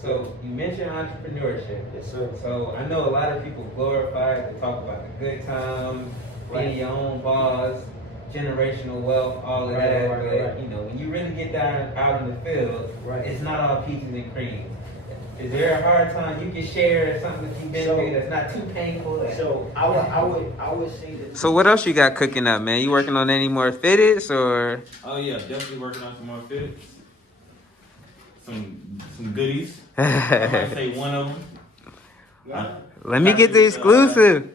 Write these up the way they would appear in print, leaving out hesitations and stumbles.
So you mentioned entrepreneurship. Yes, sir. So I know a lot of people glorify it to talk about the good times, being your own boss, generational wealth, all of that. But you know, when you really get down out in the field, it's not all peaches and cream. Is there a hard time you can share something that you've been through that's not too painful? So I would say that. So what else you got cooking up, man? You working on any more fitteds or? Oh yeah, definitely working on some more fitteds. Some goodies. I might say one of them. Let me get the exclusive.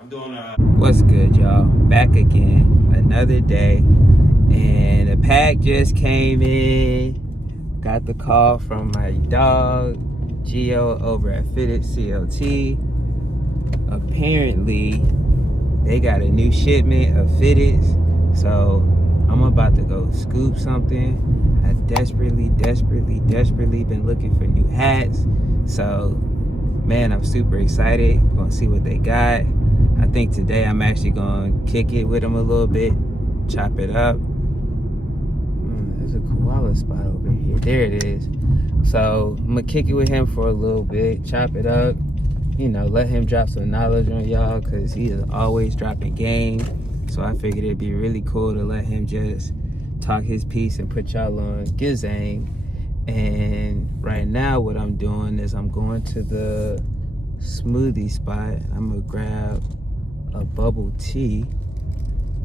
I'm doing What's good, y'all? Back again, another day, and a pack just came in. Got the call from my dog, Gio, over at FittedsCLT. Apparently, they got a new shipment of fitteds, so I'm about to go scoop something. I desperately been looking for new hats, so man, I'm super excited. Gonna see what they got. I think today I'm actually gonna kick it with them a little bit, chop it up. There's a koala spot over here. There it is. So I'm gonna kick it with him for a little bit, chop it up, you know, let him drop some knowledge on y'all, because he is always dropping game. So I figured it'd be really cool to let him just talk his piece and put y'all on Gizang. And right now what I'm doing is I'm going to the smoothie spot. I'm gonna grab a bubble tea,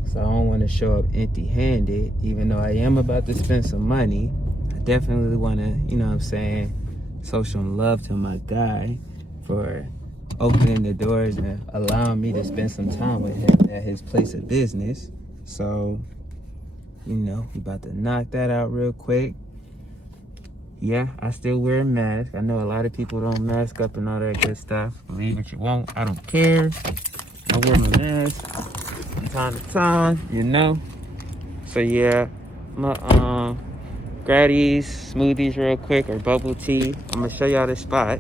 so I don't want to show up empty-handed, even though I am about to spend some money. I definitely want to, you know what I'm saying, show some love to my guy for opening the doors and allowing me to spend some time with him at his place of business. So, you know, we about to knock that out real quick. Yeah, I still wear a mask. I know a lot of people don't mask up and all that good stuff. Believe what you want, I don't care. I wear my mask from time to time, you know. So yeah, I'm gonna grab these smoothies real quick, or bubble tea. I'm gonna show y'all the spot.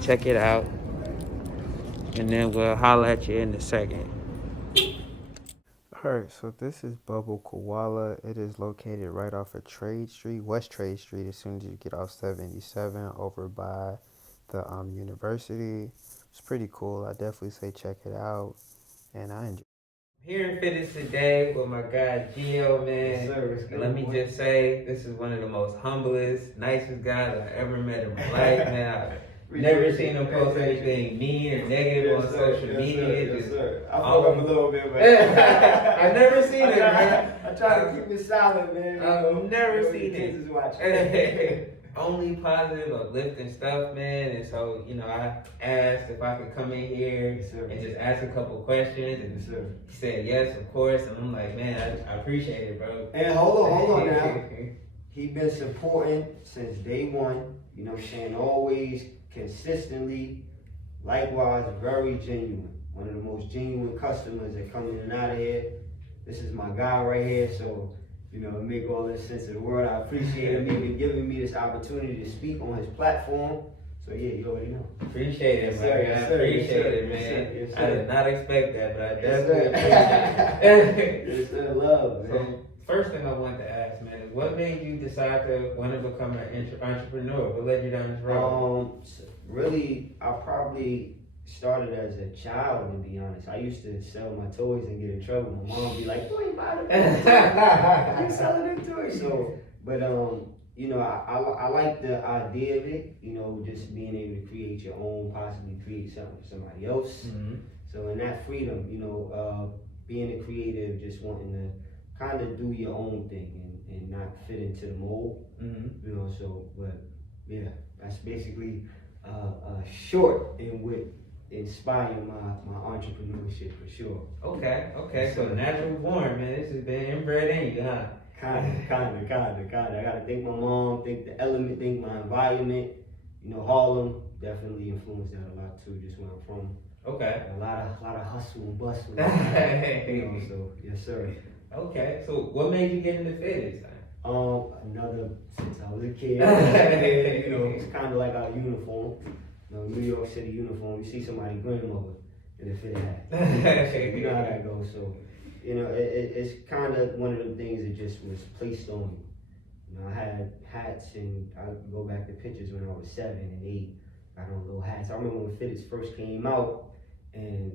Check it out. And then we'll holler at you in a second. Alright, so this is Bubble Koala. It is located right off of Trade Street, West Trade Street, as soon as you get off 77 over by the university. It's pretty cool. I definitely say check it out, and I enjoy. Here in Fitteds today with my guy Gio, man. Yes, sir. And let me just say, this is one of the most humblest, nicest guys I've ever met in my life, man. Never seen him post anything mean or negative on social media. Yes, sir. I fuck up a little bit, but I've never seen it, man. I try to keep it silent, man. I've never seen it. Only positive, uplifting stuff, man. And so, you know, I asked if I could come in here and just ask a couple questions. And he said yes, of course. And I'm like, man, I appreciate it, bro. And hold on now. He been supporting since day one. You know what I'm saying? Always, consistently, likewise, very genuine. One of the most genuine customers that come in and out of here. This is my guy right here, so you know, it make all this sense of the world. I appreciate him even giving me this opportunity to speak on his platform. So yeah, you already know. Appreciate it, man. I appreciate it, man. I did not expect that, but I definitely appreciate it. Yes, sir. Love, man. So, first thing I wanted to ask, man, is what made you decide to want to become an entrepreneur? What led you down this road? Really, I probably started as a child, to be honest. I used to sell my toys and get in trouble. My mom would be like, "Boy, you buy them. You selling them toys." So, but you know, I like the idea of it. You know, just being able to create your own, possibly create something for somebody else. Mm-hmm. So, in that freedom, you know, being a creative, just wanting to kind of do your own thing and not fit into the mold. Mm-hmm. You know, so, but yeah, that's basically short in what inspired my entrepreneurship for sure. Okay. So natural born, man. This has been inbred in you, huh? Kinda. I gotta thank my mom, thank the element, thank my environment. You know, Harlem definitely influenced that a lot too, just where I'm from. Okay. A lot of hustle and bustle. You know, so yes sir. Okay. So what made you get into fitness? Another since I was a kid. You know, it's kind of like our uniform. You know, New York City uniform. You see somebody's grandmother in a fitted hat. You know how that goes. So, you know, it's kind of one of them things that just was placed on You know, I had hats, and I go back to pictures when I was 7 and 8. I had on little hats. I remember when Fitteds first came out, and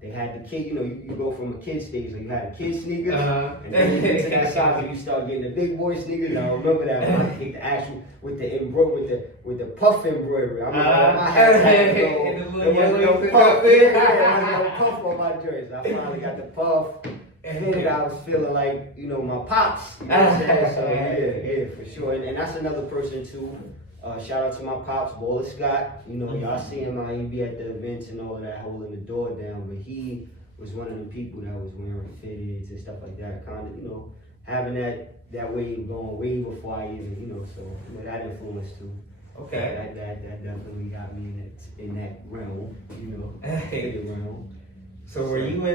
they had the kid, you know, you go from a kid stage, like you had the kid sneakers, and then you get to that size and you start getting the big boy sneakers. I remember that when I get the actual, with the puff embroidery. I remember my hats had there was no puff, there was no puff on my jersey. I finally got the puff. And then I was feeling like, you know, my pops. You know what I'm saying? So yeah, for sure. And that's another person too. Shout out to my pops, Wallace Scott. You know, y'all see him out, he be at the events and all of that, holding the door down. But he was one of the people that was wearing fitteds and stuff like that. Kind of, you know, having that wave going way before I even, you know, so you know, that influence too. Okay. That definitely got me in that realm, you know, fitted realm. So was you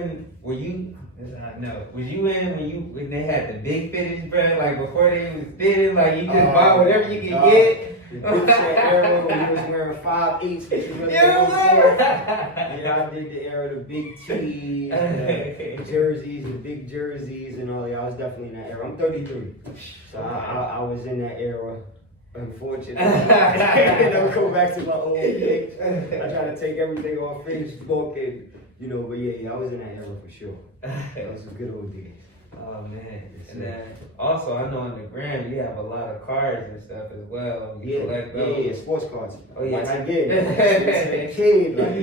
in when they had the big fitteds, bro? Like before they was fitted, like you just buy whatever you can get. The Dipset era when he was wearing 5/8, which is really yeah, I did the era of the big tees, the jerseys, the big jerseys, and all that. I was definitely in that era. I'm 33, so I was in that era. Unfortunately, don't go back to my old age. I try to take everything off finished book and. You know, but yeah, I was in that era for sure. That was some good old days. Oh man. And then also I know on the gram you have a lot of cards and stuff as well. You collect those. Yeah, sports cards. Oh yeah. Like I did. As a kid, like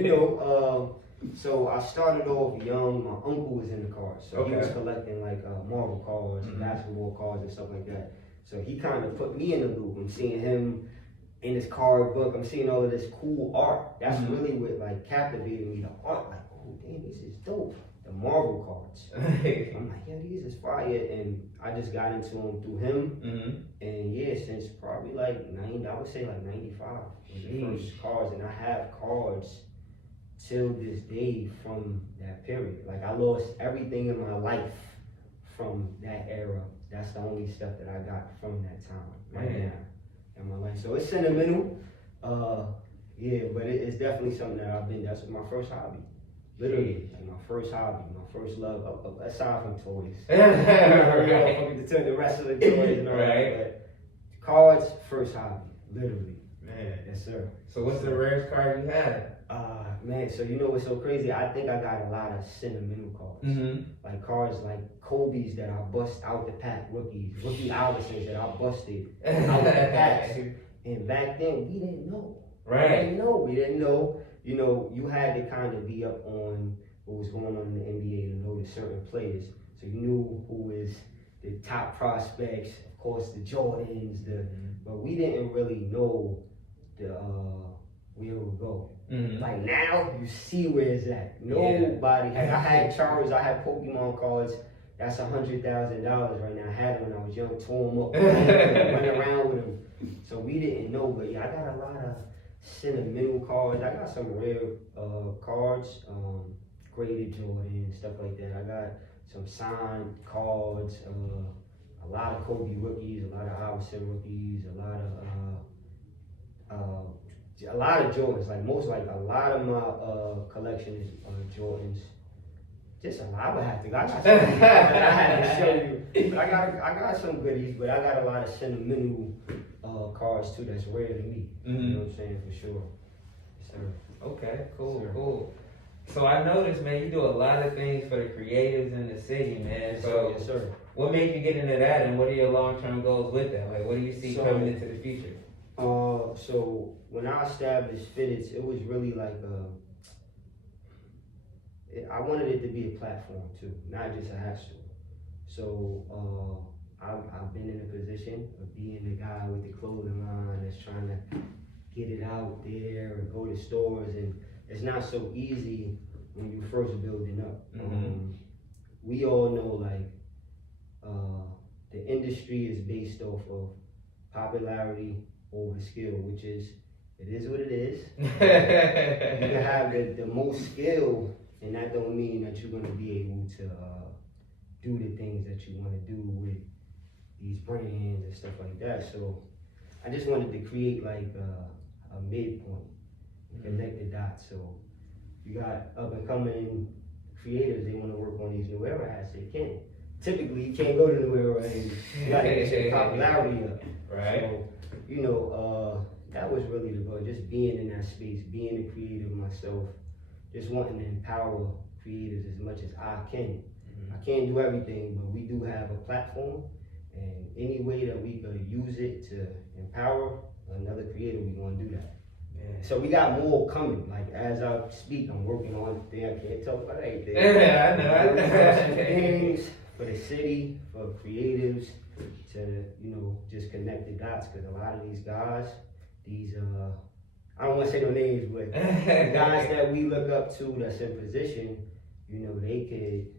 you know, so I started off young. My uncle was in the cards. So he was collecting like Marvel cards, basketball cards and stuff like that. So he kind of put me in the loop. I'm seeing him in his card book, I'm seeing all of this cool art. That's really what like captivated me. The art, like, oh damn, this is dope. The Marvel cards. I'm like, yeah, these is fire. And I just got into them through him. And yeah, since probably like I would say like 95 was the first cards. And I have cards till this day from that period. Like I lost everything in my life from that era. That's the only stuff that I got from that time right now. In my life. So it's sentimental, yeah, but it's definitely something that that's my first hobby. Literally, like my first hobby, my first love, aside from toys. To tell the rest of the toys and all that, but cards, first hobby, literally. Man. Yes, sir. So what's the rarest card you had? Man, so you know what's so crazy? I think I got a lot of sentimental cards. Like cards like Kobe's that I bust out the pack, rookie Albertsons that I busted out the packs. And back then we didn't know. Right. We didn't know. You know, you had to kind of be up on what was going on in the NBA to know the certain players. So you knew who was the top prospects, of course the Jordans, but we didn't really know the where it would go. Like now, you see where it's at. Nobody. I had Charles. I had Pokemon cards. That's $100,000 right now. I had them when I was young. Tore them up. Went around with them. So we didn't know, but yeah, I got a lot of sentimental cards. I got some rare cards, graded Jordan and stuff like that. I got some signed cards. A lot of Kobe rookies. A lot of Iverson rookies. A lot of Jordans, a lot of my collection is Jordans. Just a lot. I got some goodies that I had to show you. But I got some goodies, but I got a lot of sentimental cards too that's rare to me. You know what I'm saying? For sure. Yes, sir. Okay, cool, Sir. cool. So I noticed, man, you do a lot of things for the creatives in the city, man. Yes, sir. What made you get into that, and what are your long-term goals with that? Like, what do you see coming into the future? So when I established Fitteds, it was really like I wanted it to be a platform too, not just a hack store. So I've been in a position of being the guy with the clothing line that's trying to get it out there and go to stores, and it's not so easy when you first building up. We all know the industry is based off of popularity over skill, which is, it is what it is. You can have the most skill, and that don't mean that you're gonna be able to do the things that you wanna do with these brands and stuff like that. So I just wanted to create like a midpoint, connect the dots. So you got up and coming creators, they wanna work on these new era hats, they can. typically you can't go to New Era and you gotta get your popularity up. Right. So, that was really the goal, just being in that space, being a creative myself, just wanting to empower creators as much as I can. I can't do everything, but we do have a platform, and any way that we could use it to empower another creator, we're gonna do that. Yeah. So we got more coming. Like as I speak, I'm working on things. I can't talk about anything. Yeah, I know. Things for the city, for creatives, to just connect the dots, because a lot of these guys, I don't want to say no names, but the guys that we look up to that's in position, they could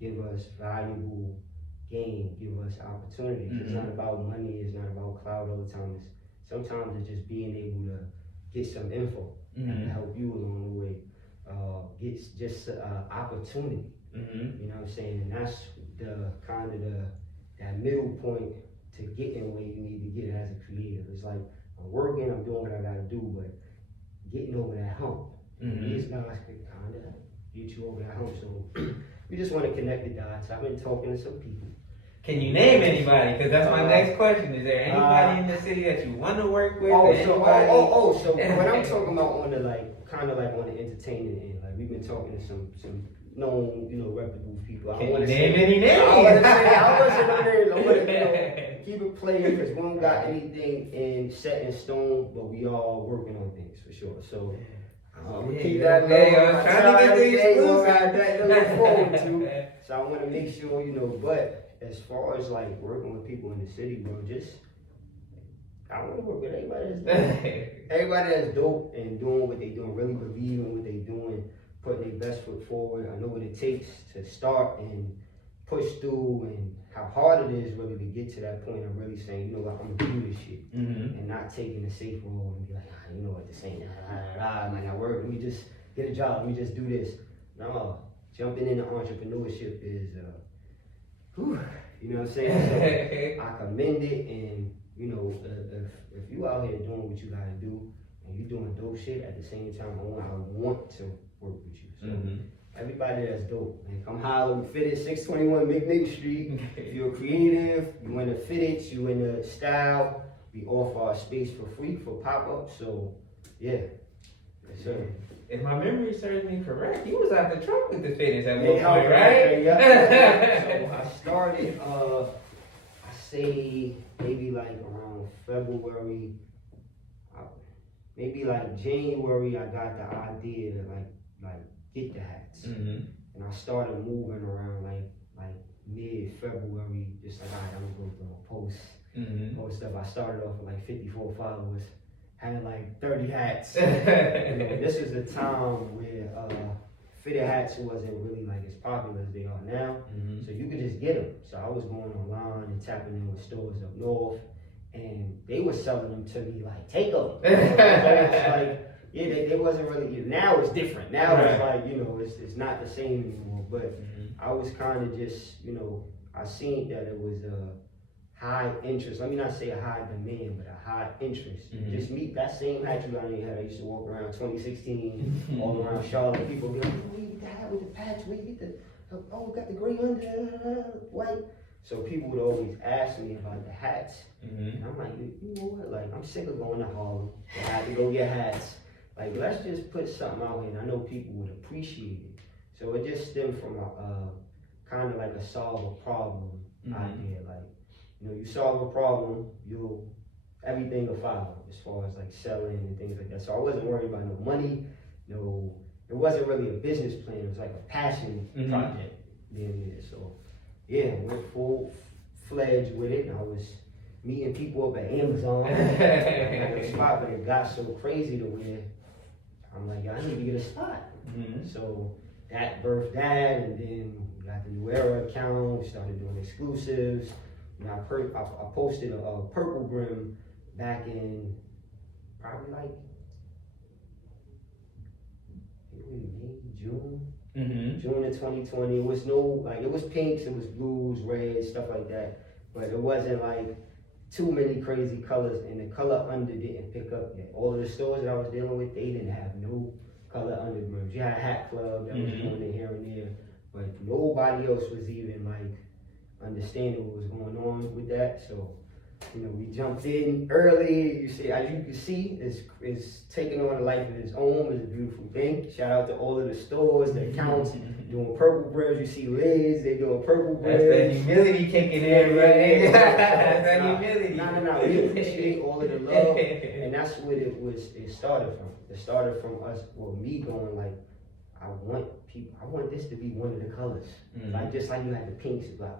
give us valuable gain, give us opportunities. It's not about money, it's not about clout all the time. Sometimes it's just being able to get some info and help you along the way. Get just opportunity. You know what I'm saying? And that's the kind of that middle point to getting where you need to get as a creator. It's like I'm working, I'm doing what I gotta do, but getting over that hump. These guys can kind of get you over that hump. So we just want to connect the dots. I've been talking to some people. Can you name anybody? Because that's my next question. Is there anybody in the city that you want to work with? So when I'm talking about on the kind of on the entertainment end, like we've been talking to some known, reputable people. Can you name any names? I wasn't on there. I want to keep it playing because we don't got anything set in stone, but we all working on things for sure. So we keep that low. I'm trying to get the exclusive. That to look forward to. So I want to make sure, but as far as working with people in the city, bro, I want to work with everybody that's dope and doing what they doing, really believing what they doing, putting their best foot forward. I know what it takes to start and push through, and how hard it is really to get to that point of really saying, I'm gonna do this shit, and not taking the safe road and be like, what this ain't, it might not work. Let me just get a job. Let me just do this. No, jumping into entrepreneurship is, you know what I'm saying? So I commend it, and if you out here doing what you gotta do, and you doing dope shit at the same time, I want to work with you. So everybody that's dope, man, come holler. We Fitted 621 McNinch Street. If you're creative, you in the Fitteds, you in the style, we offer our space for free for pop-up. So yeah, yes, sir. If my memory serves me correct, you was out the trunk with the Fitteds at one point, right? Yeah. So I started, I say maybe around February, maybe January, I got the idea to get the hats. And I started moving around mid-February, just all right, I'm gonna go through a post up. I started off with 54 followers, had 30 hats. This is a time where fitted hats wasn't really as popular as they are now. So you could just get them. So I was going online and tapping in with stores up north, and they were selling them to me take them. So it's they wasn't really. Now it's different. Now it's it's not the same anymore. But I was kind of just I seen that it was a high interest. Let me not say a high demand, but a high interest. Just meet that same hat you got in your head. I used to walk around 2016 all around Charlotte. People be like, "Where you get the hat with the patch? Where you get the? Oh, we got the gray under, white." So people would always ask me about the hats, and I'm like, you know what? I'm sick of going to Harlem. I had to go get hats. Let's just put something out here, and I know people would appreciate it. So it just stemmed from a kind of a solve a problem idea. You solve a problem, everything will follow as far as selling and things like that. So I wasn't worried about no money, it wasn't really a business plan. It was a passion project. So yeah, went full-fledged with it. And I was meeting people up at Amazon. I had a spot, but it got so crazy to where I'm like, I need to get a spot. So that birthed that, and then we got the New Era account. We started doing exclusives. And I posted a purple brim back in probably June. June of 2020. It was it was pinks, it was blues, reds, stuff like that. But it wasn't too many crazy colors, and the color under didn't pick up yet. All of the stores that I was dealing with, they didn't have no color under brims. You had a hat club that was doing it here and there, but nobody else was even understanding what was going on with that. So, we jumped in early. You see, as you can see, it's taking on a life of its own. It's a beautiful thing. Shout out to all of the stores, the accounts doing purple brims. You see Liz, they doing purple brims. That's that humility kicking in, right there. That's that humility. No. We appreciate all of the love, and that's what it started from. It started from us, me going like, I want this to be one of the colors. Like just like you had the pinks, like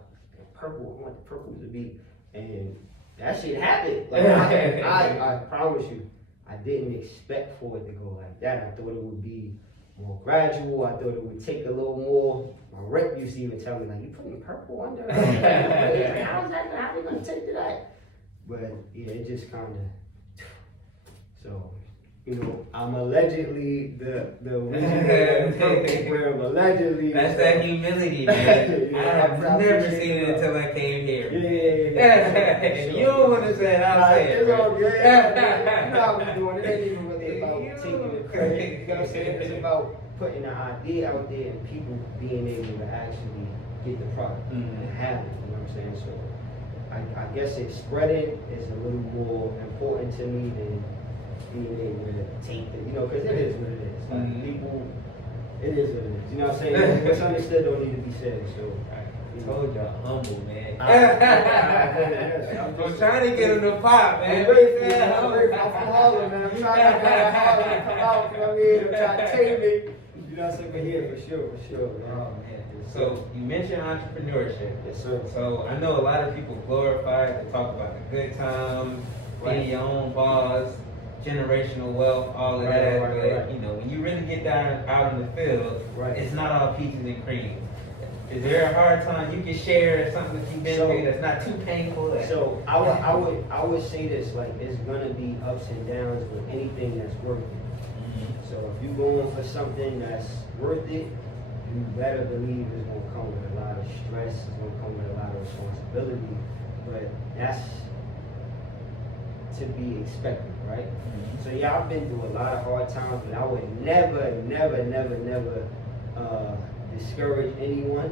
purple. I want the purple to be, and that shit happened. Like I promise you, I didn't expect for it to go like that. I thought it would be more gradual. I thought it would take a little more. My rep used to even tell me like, "You putting purple under?" How's that? How are we gonna take to that? But yeah, it just kind of. So, I'm allegedly the originator of purple brim. Allegedly. That's that humility, man. I've never seen it until I came here. Yeah. You don't want to say it, I'll say it. It's all good. You know how we doing. It ain't even really about taking the credit. You know what I'm saying? It's about putting the idea out there and people being able to actually get the product and have it. You know what I'm saying? So I guess it's spreading is a little more important to me than being able to take it, because it is what it is. Like people, it is what it is. You know what I'm saying? What's understood don't need to be said. So I told y'all, humble, man. I'm trying to get him to pop, man. I'm from Harlem, man. I'm trying to get Harlem to come out. You know what I mean? I'm trying to tame it. You know what I'm saying? But here, for sure. Man. Oh, man. So you mentioned entrepreneurship. Yes, sir. So I know a lot of people glorify it. They talk about the good times, being your own boss, generational wealth, all of that. But when you really get down out in the field, it's not all peaches and cream. Is there a hard time you can share something that you've been through that's not too painful? So I would say this, like it's gonna be ups and downs with anything that's worth it. So if you're going for something that's worth it, you better believe it's gonna come with a lot of stress, it's gonna come with a lot of responsibility, but that's to be expected, right? So yeah, I've been through a lot of hard times, but I would never discourage anyone.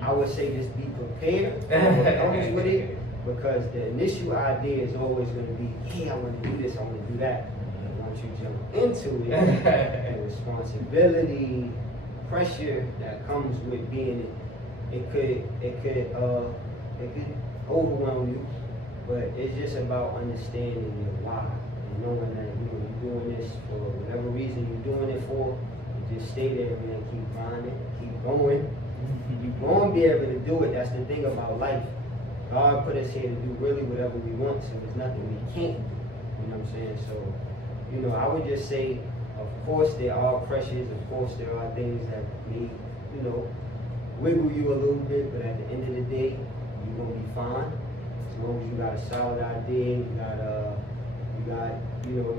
I would say just be prepared with it, because the initial idea is always going to be, hey, I want to do this, I want to do that. And once you jump into it, the responsibility, pressure that comes with being it could overwhelm you. But it's just about understanding your why and knowing that you're doing this for whatever reason you're doing it for. You just stay there, man. Keep grinding, keep going. You're going to be able to do it. That's the thing about life. God put us here to do really whatever we want, so there's nothing we can't do. You know what I'm saying? So, I would just say, of course there are pressures. Of course there are things that may, wiggle you a little bit. But at the end of the day, you're gonna be fine. As long as you got a solid idea,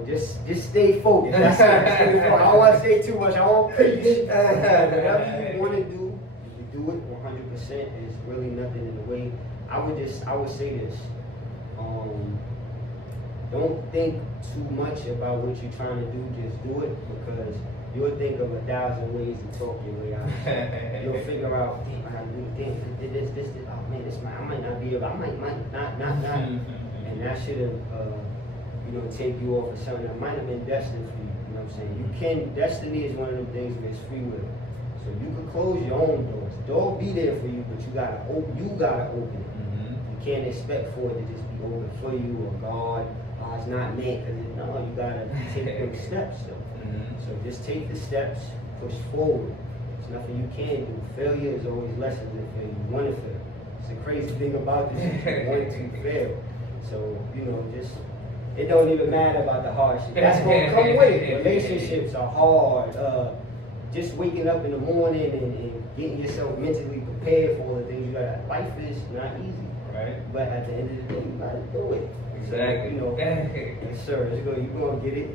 just stay focused. That's it. I don't want to say too much. I won't preach. Whatever you want to do, you can do it 100%. There's really nothing in the way. I would say this. Don't think too much about what you're trying to do. Just do it, because you'll think of 1,000 ways to talk your way out. You'll figure out, damn, I gotta do this. Oh man, I might not be able. I might not. And that should have, take you off of something that might have been destined for you. You know what I'm saying? Destiny is one of them things where it's free will. So you can close your own doors. The door will be there for you, but you gotta open it. You can't expect for it to just be open for you, or God, it's not meant, because you gotta take big steps. So just take the steps, push forward. There's nothing you can do. Failure is always lessons in failure. You want to fail. It's the crazy thing about this is you want to fail. So, just, it don't even matter about the hardship. That's going to come with it. Relationships are hard. Just waking up in the morning and getting yourself mentally prepared for all the things you got. Life is not easy. Right. But at the end of the day, you got to do it. Exactly. Yes, sir. You're going to get it.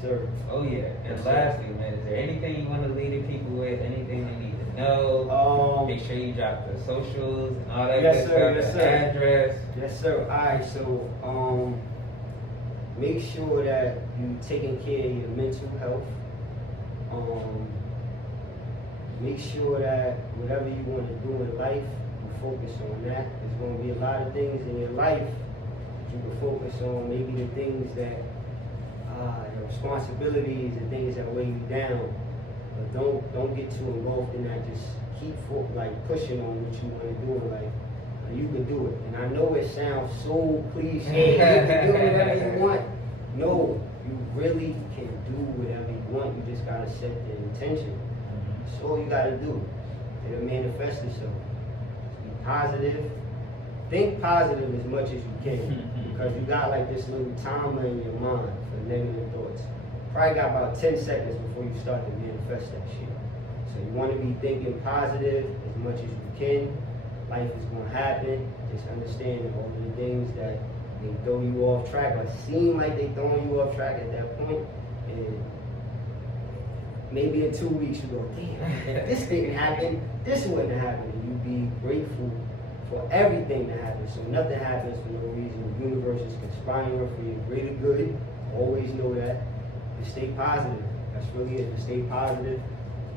Sir. Oh yeah. And lastly, man, is there anything you want to leave the people with? Anything they need to know? Make sure you drop the socials and all that good stuff. Yes, the sir. Address. Yes, sir. All right. So, make sure that you taking care of your mental health. make sure that whatever you want to do in life, you focus on that. There's going to be a lot of things in your life that you can focus on. Maybe the things that, your responsibilities and things that weigh you down. But don't get too involved in that. Just keep pushing on what you want to do in life. You can do it. And I know it sounds so cliche. You can do whatever you want. No, you really can do whatever you want. You just gotta set the intention. That's all you gotta do. It'll manifest itself. Just be positive. Think positive as much as you can. Because you got like this little timer in your mind for negative thoughts. Probably got about 10 seconds before you start to manifest that shit. So you want to be thinking positive as much as you can. Life is going to happen. Just understand that all of the things that they throw you off track or seem like they throwing you off track at that point, and maybe in 2 weeks you go, damn, if this didn't happen, this wouldn't have happened. And you be grateful for everything that happens. So nothing happens for no reason. The universe is conspiring for your greater good. Always know that. Just stay positive. That's really it. Just stay positive.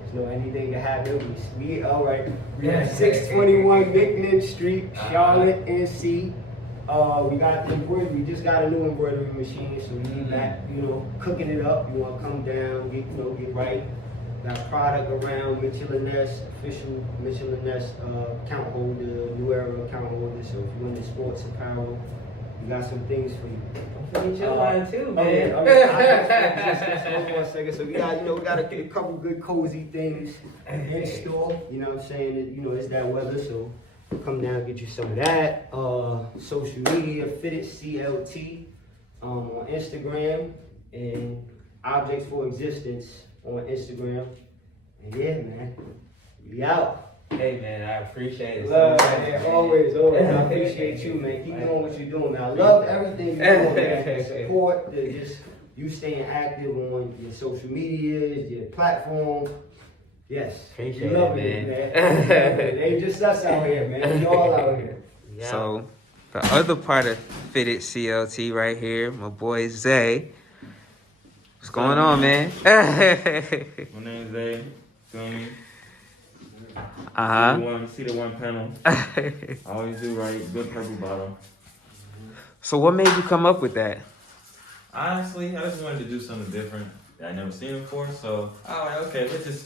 There's no anything to happen. We all right. We at 621 McNinch St, Charlotte, NC. We got the embroidery. We just got a new embroidery machine, so we need back, cooking it up. You want to come down, get right. Got product around Michelin Nest, official Michelin Nest account holder, new era account holder. So if you're into sports apparel, we got some things for you. Get your line too, man. Just hold on a second. So we got a couple good cozy things in store. You know what I'm saying? It's that weather, so come down and get you some of that. Social media, FittedsCLT on Instagram, and Objects for Existence on Instagram. And yeah, man, we out. Hey, man, I appreciate it. Love, man. Always. I appreciate you, man. Keep doing what you're doing, man. I love everything you're doing, man. The support, you staying active on your social medias, your platform. Yes. Appreciate it, man. It ain't just us out here, man. We all out here. Yeah. So, the other part of FittedsCLT right here, my boy Zay. What's going on, man? My name's Zay. Feel me? See the one panel. I always do right. Good purple bottom. So what made you come up with that? Honestly, I just wanted to do something different that I never seen before. So I was like, okay, let's just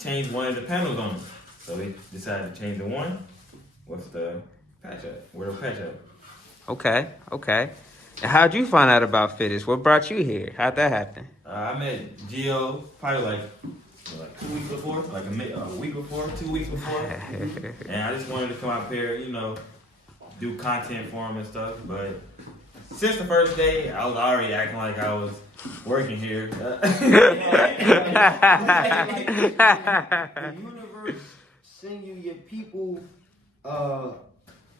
change one of the panels on it. So we decided to change the one with the patch up. Where the patch up. Okay. And how'd you find out about Fitteds? What brought you here? How'd that happen? I met Gio probably like 2 weeks before, a week before, 2 weeks before. And I just wanted to come out here, do content for him and stuff. But since the first day, I was already acting like I was working here. The universe send you your people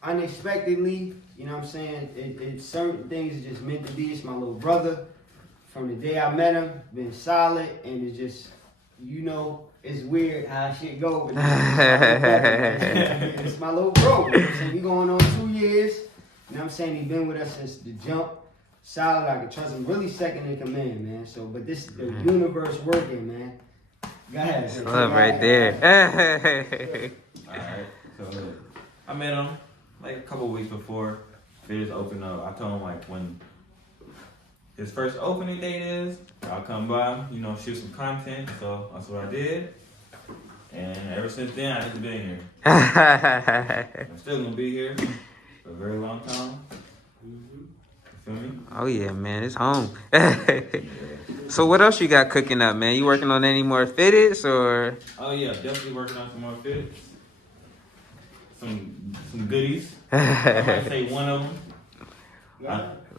unexpectedly. You know what I'm saying? It's certain things are just meant to be. It's my little brother. From the day I met him, been solid, and it's just, it's weird how shit go. But it's my little bro. So we going on 2 years. You know what I'm saying? He's been with us since the jump. Solid, I can trust him. Really second in command, man. So, but this the universe working, man. Go ahead. That's love right there. Alright, so I met him like a couple weeks before Fitted opened up. I told him when his first opening date is, I'll come by, shoot some content. So that's what I did. And ever since then, I just been here. I'm still gonna be here for a very long time. You feel me? Oh yeah, man, it's home. So what else you got cooking up, man? You working on any more Fitteds or? Oh yeah, definitely working on some more Fitteds. Some goodies. I might say one of them.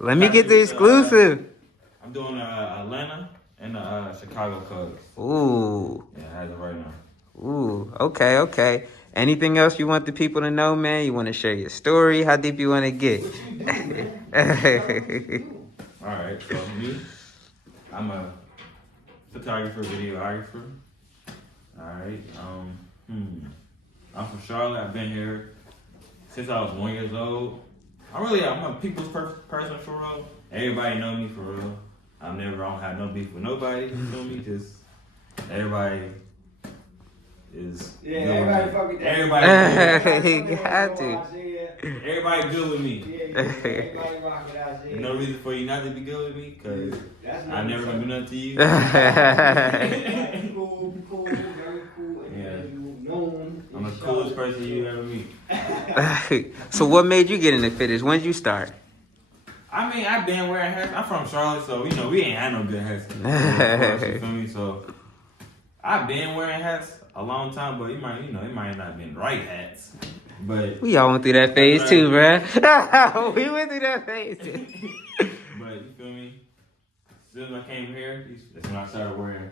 Let me get the exclusive. I'm doing Atlanta and Chicago Cubs. Ooh. Yeah, as of right now. Ooh, okay. Anything else you want the people to know, man? You want to share your story? How deep you want to get? What you do, man? Alright, so me, I'm a photographer, videographer. Alright, I'm from Charlotte. I've been here since I was 1 year old. I'm a people's person for real. Everybody know me for real. I don't have no beef with nobody. You feel me? Just everybody is Yeah, good with everybody me. fuck with that. Everybody, You got to. everybody good with me. Yeah, everybody rock with Isaiah. There's no reason for you not to be good with me, cause I never gonna do nothing to you. Cool, very cool, and Yeah. you known. I'm the coolest person you ever meet. So what made you get into fitness? When did you start? I mean, I've been wearing hats. I'm from Charlotte, so you know we ain't had no good hats. You feel me? So I've been wearing hats a long time, but it might not been the right hats. But We all went through that phase too, bruh. We went through that phase too. But you feel me? As soon as I came here, that's when I started wearing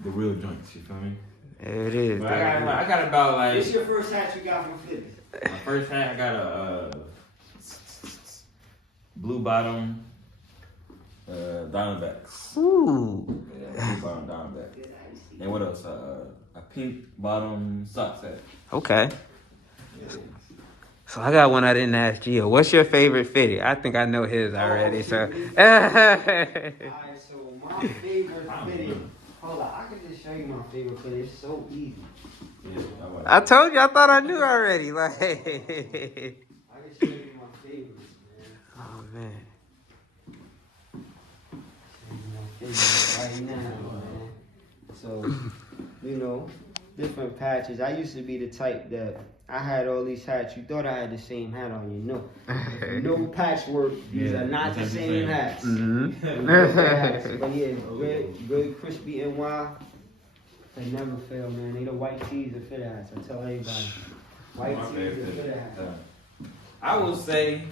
the real joints. You feel me? There it is. But I got about like. What's your first hat you got from fitness? My first hat, I got a blue bottom Diamondbacks. Ooh. Yeah, blue bottom Diamondback. And what else? A pink bottom sock set. Okay. So I got one I didn't ask Gio. What's your favorite fitted? I think I know his already. So. Alright, so my favorite fitted. Hold on, I can just show you my favorite fitted. It's so easy. Yeah, I told you. I thought I knew already. Like. I can show you my favorites, man. Oh man. Show you my favorites right now, man. So, you know, different patches. I used to be the type that I had all these hats. You thought I had the same hat on, you know. No patchwork. These are not the same hats. Mm-hmm. But yeah, good crispy NY. They never fail, man. They the white tees and fit hats. I tell everybody. White My tees favorite and fit fitted. hats. I will say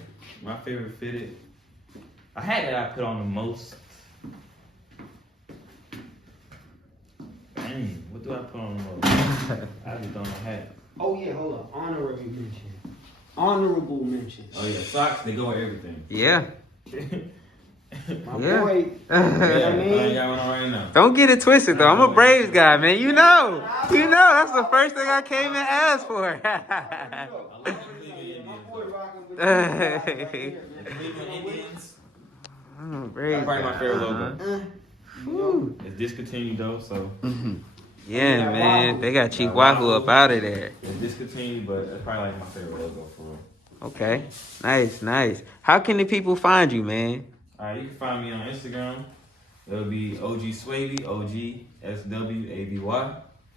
my favorite fitted. A hat that I put on the most. Dang, what do I put on the most? I just don't know hat. Oh yeah, hold up. Honorable mention. Honorable mentions. Oh yeah, socks, they go with everything. Yeah. My Yeah. boy. Yeah, I ain't got one on right now. Don't get it twisted though. I'm a Braves guy, man. You know. That's the first thing I came and asked for. I love the Cleveland My Indians. boy though. rocking with right here, The man. Cleveland Indians. I'm a That's Braves probably my guy. favorite logo. Woo. It's discontinued though, so Yeah, man. They got Chief Wahoo up out of there. it's discontinued, but it's probably like my favorite logo for real. Okay. Nice. How can the people find you, man? Alright, you can find me on Instagram. It'll be OG Swaby, OGSWABY.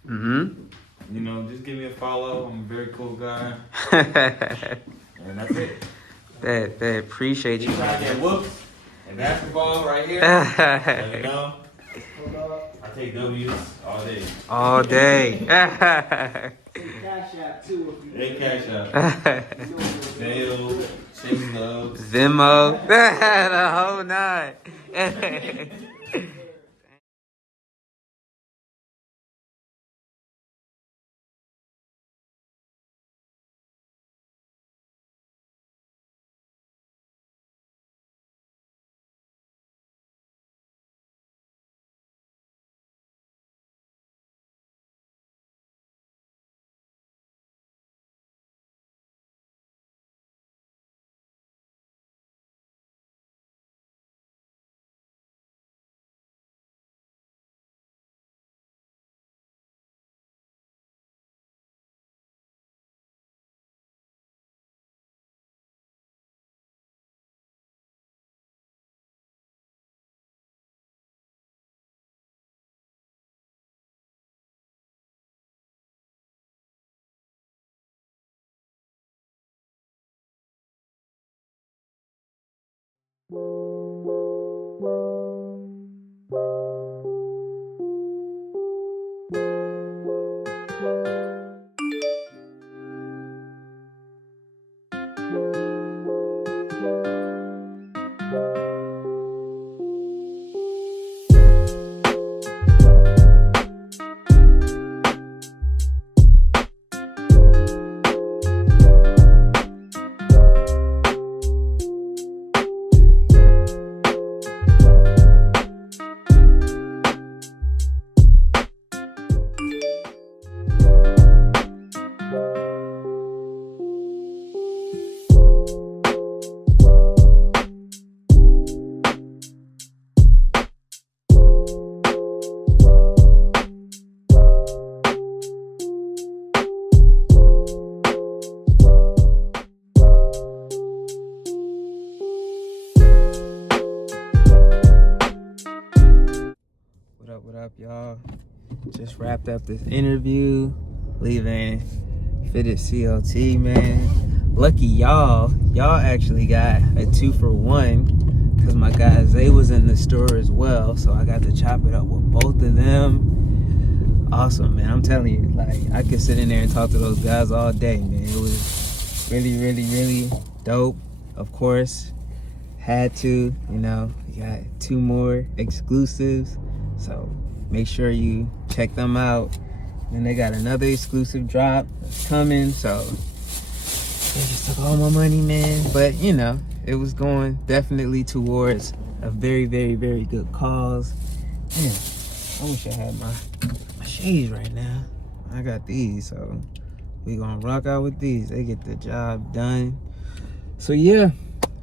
Mm-hmm. You know, just give me a follow. I'm a very cool guy. And that's it. That appreciate you. You try to get whoops and basketball right here. Let me know. I take W's all day. All day. Cash App too if you They cash out. Dale, Chase Love. Venmo. The whole nine. What up, y'all? Just wrapped up this interview, leaving FittedsCLT, man. Lucky y'all actually got a 2-for-1 because my guy Zay was in the store as well, so I got to chop it up with both of them. Awesome, man. I'm telling you, like, I could sit in there and talk to those guys all day, man. It was really, really, really dope. Of course, had to, you know, we got 2 more exclusives, so make sure you check them out. And they got another exclusive drop that's coming, so they just took all my money, man. But, you know, it was going definitely towards a very, very, very good cause. Man, I wish I had my shades right now. I got these, so we gonna rock out with these. They get the job done. So, yeah.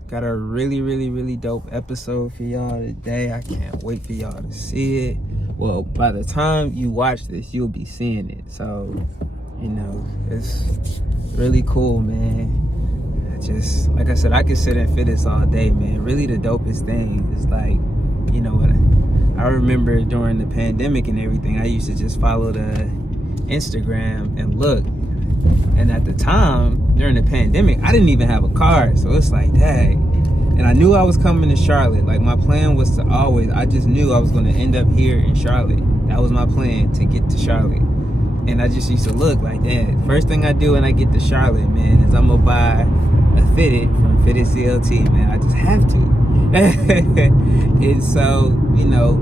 Got a really, really, really dope episode for y'all today. I can't wait for y'all to see it. Well, by the time you watch this, you'll be seeing it. So, you know, it's really cool, man. Just, like I said, I could sit and Fitteds all day, man. Really the dopest thing is like, you know, I remember during the pandemic and everything, I used to just follow the Instagram and look. And at the time, during the pandemic, I didn't even have a car. So it's like, dang. And I knew I was coming to Charlotte. Like, my plan was to I just knew I was going to end up here in Charlotte. That was my plan, to get to Charlotte. And I just used to look like that. First thing I do when I get to Charlotte, man, is I'm going to buy a Fitted from FittedsCLT, man. I just have to. And so, you know,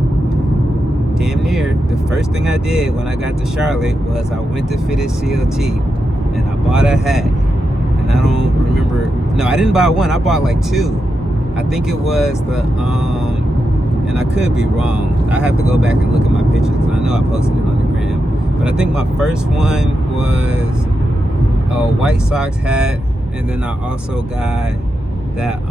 damn near, the first thing I did when I got to Charlotte was I went to FittedsCLT. And I bought a hat, and I don't remember. No, I didn't buy one. I bought like 2. I think it was the and I could be wrong. I have to go back and look at my pictures because I know I posted it on the gram. But I think my first one was a White Sox hat, and then I also got that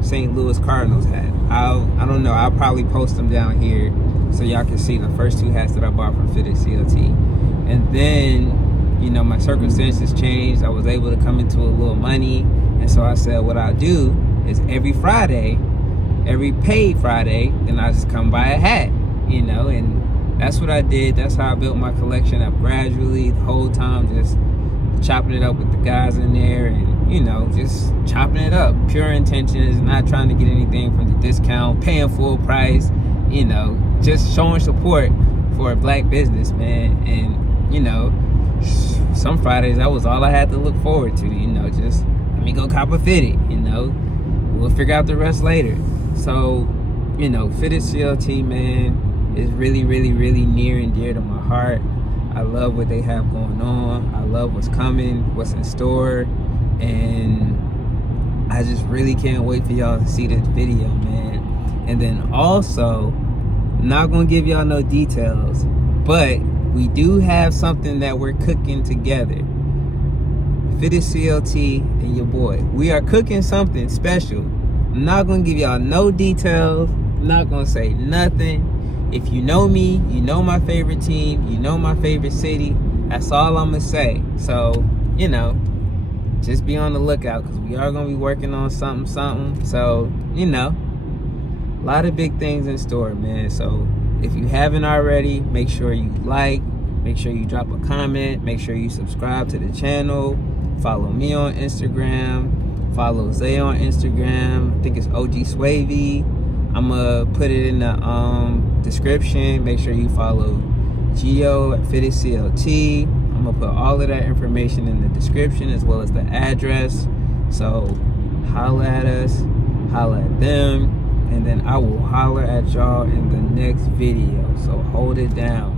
St. Louis Cardinals hat. I don't know. I'll probably post them down here so y'all can see the first 2 hats that I bought from FittedsCLT, and then, you know, my circumstances changed. I was able to come into a little money. And so I said, what I'll do is every paid Friday, then I just come buy a hat, you know, and that's what I did. That's how I built my collection up gradually, the whole time, just chopping it up with the guys in there and, you know, just chopping it up. Pure intentions, not trying to get anything from the discount, paying full price, you know, just showing support for a black business, man. And, you know, some Fridays, that was all I had to look forward to, you know, just let me go cop a Fitted, you know, we'll figure out the rest later. So, you know, FittedsCLT, man, is really, really, really near and dear to my heart. I love what they have going on. I love what's coming, what's in store, and I just really can't wait for y'all to see this video, man. And then also, I'm not gonna give y'all no details, but we do have something that we're cooking together. FittedsCLT and your boy. We are cooking something special. I'm not going to give y'all no details. I'm not going to say nothing. If you know me, you know my favorite team, you know my favorite city. That's all I'm going to say. So, you know, just be on the lookout because we are going to be working on something. So, you know, a lot of big things in store, man. So, if you haven't already, make sure you like, make sure you drop a comment, make sure you subscribe to the channel, follow me on Instagram, follow Zay on Instagram. I think it's OG Swavy. I'm gonna put it in the description. Make sure you follow Gio at FittedsCLT. I'm gonna put all of that information in the description as well as the address. So holla at us, holla at them, and then I will holler at y'all in the next video. So hold it down.